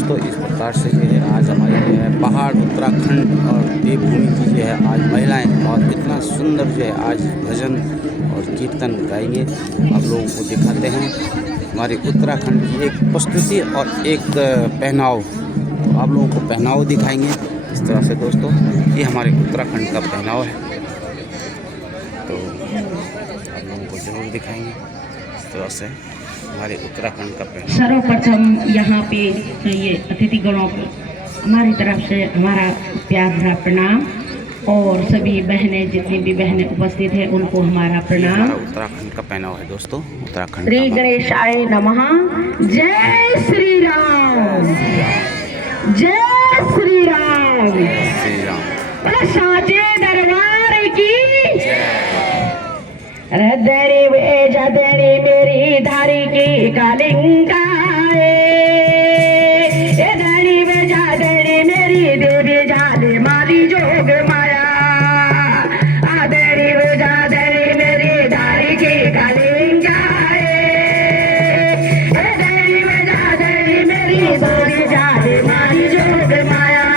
दोस्तों, इस प्रकार से जो है आज हमारे जो है पहाड़ उत्तराखंड और देवभूमि की जो है आज महिलाएं और इतना सुंदर जो है आज भजन और कीर्तन गाएंगे। आप लोगों को दिखाते हैं हमारे उत्तराखंड की एक प्रस्तुति और एक पहनाव। तो आप लोगों को पहनाव दिखाएंगे इस तरह से दोस्तों, ये हमारे उत्तराखंड का पहनाव है। तो आप लोगों को जरूर दिखाएंगे इस तरह से हमारे उत्तराखंड का पहनाव। सर्वप्रथम यहाँ पे ये अतिथिगणों को हमारी तरफ से हमारा प्यार भरा प्रणाम, और सभी बहनें जितनी भी बहनें उपस्थित हैं उनको हमारा प्रणाम। हमारा उत्तराखंड का पहनाव है दोस्तों, उत्तराखंड। श्री गणेशाय नमः। जय श्री राम, जय श्री राम, श्री राम। साचे दरबार की रदरी वे जदरी मेरी धारी की कालिंगाए, धरी वे जादरी मेरी देवी जादे माली जोग माया, आदरी वे जादरी मेरी धारी की कालिंगाए, धरी वे जादरी मेरी देवी जादे माली जोग माया।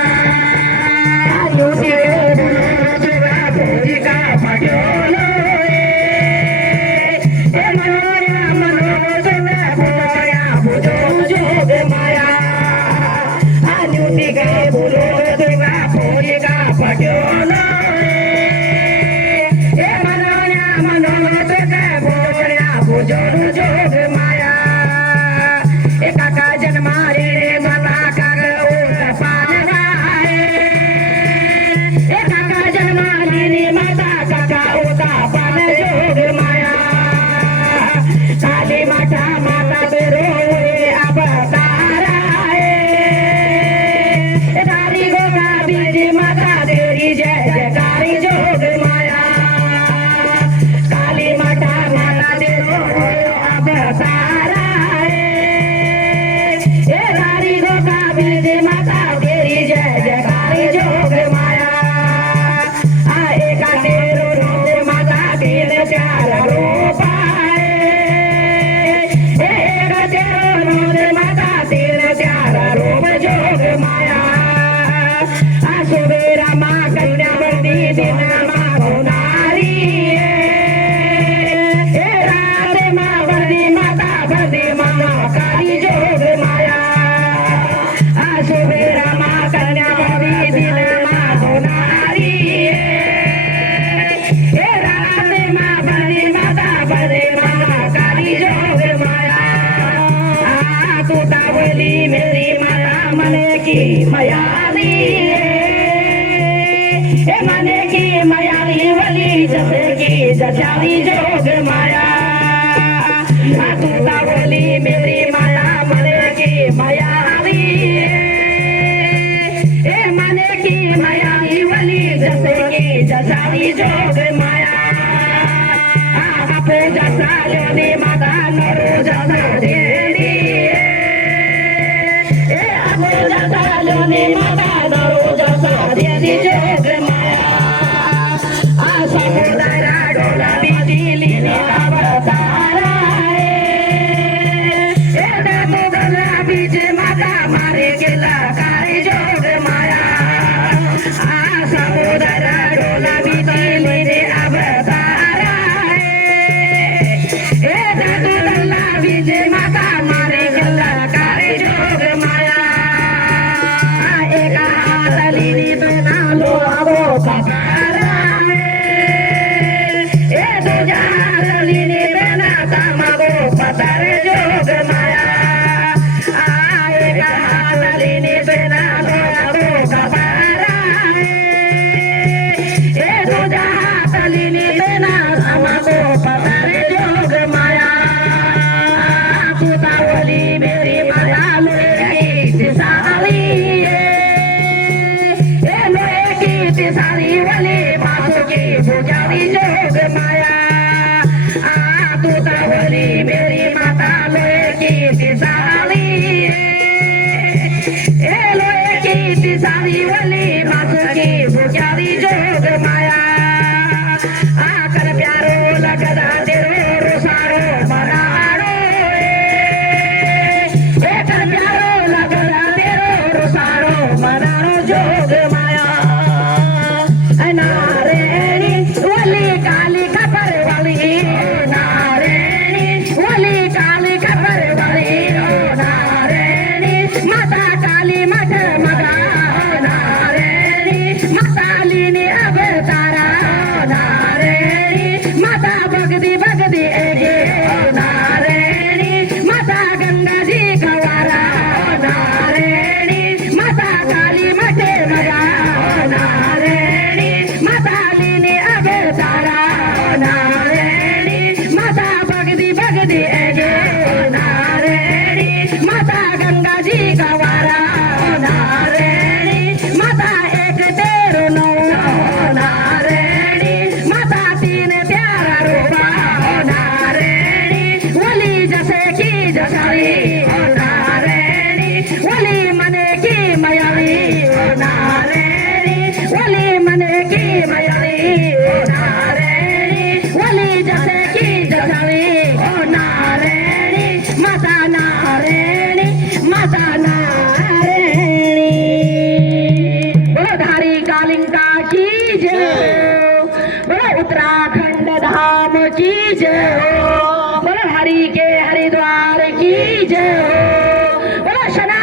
मने की मयाली वली जैसे की जचाली जोग माया, तूता बोली मेरी माया मने की मयाली, मने की मयाली वली जैसे की जचाली जोग माया। आपे जसा जोनी माता नरो जसा देनी, आपे जसा जोनी माता नरो जसा देनी जोग माया। समुदारा डोला बिजली ने अवतारा बीच माता मारे गेला कारे जोग माया। समुदारा डोला बिजली ने अवतारा बीच माता मारे गेला कारे जोग माया। एक हाथ लीनी बना लो आवो पतारा, पतारे जोग माया। आए कहा नलिनी बिना दो कबारा, दूजा नलिनी बिना हमको पतारे जोग माया। तूता बोली मेरी माया लोहे की साली, लोहे की साली वाली बातों की पुजारी जोग माया। तूता बोली मेरी माता लोहे की साली, लोहे की साली वाली बातों की पुजारी जोग माया। आकर प्यारो लगदा तेरो रोसारो मनारो, एक प्यारो लगदा तेरो जय हो, बोलो उत्तराखंड धाम की जय हो, बोलो हरि के हरिद्वार की जय हो, बोलो शना